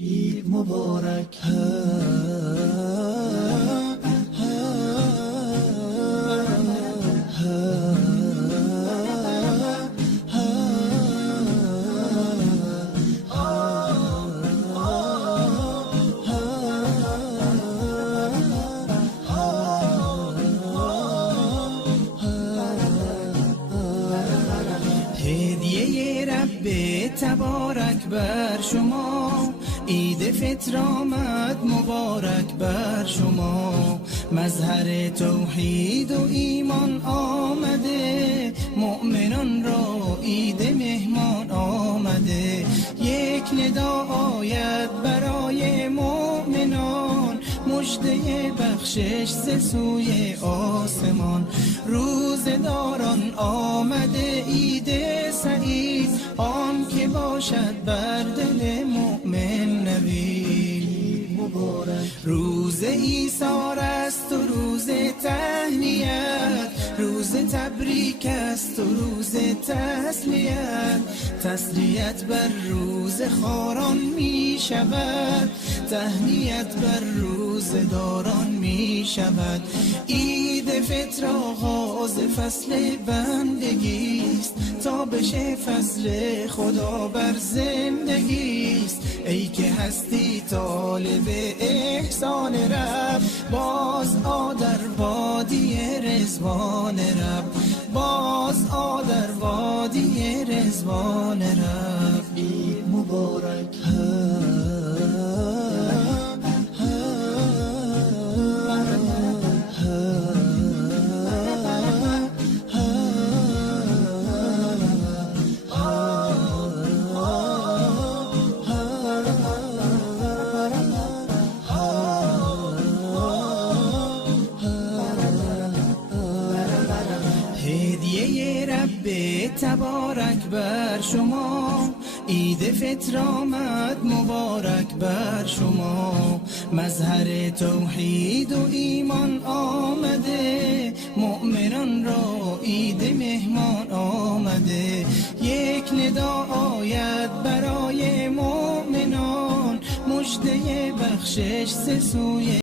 عید مبارک. هدیه رب تبارک بر شما، عید فطر آمد مبارک بر شما. مظهر توحید و ایمان آمده، مؤمنان را عید مهمان آمده. یک ندا آید برای مؤمنان، مژده بخشش ز سوی آسمان. روزداران آمده عید سعید، آن که باشد بر دل مؤمن نوید. روز ایثار است و روز تهنیت، روز تبریک است و روز تسلیت. تسلیت بر روز خاران می شود، تهنیت بر روز داران می شود. عید فطر آغاز فصل بندگی است، تا بشه فضل خدا بر زندگی است. ای که هستی طالب احسان رب، باز آ در وادی رضوان رب، باز آ در وادی رضوان رب. عید مبارک. هدیه رب تبارک بر شما، عید فطر آمد مبارک بر شما. مظهر توحید و ایمان آمده، مؤمنان را عید مهمان آمده. یک ندا آید برای مؤمنان، مژده بخشش ز سوی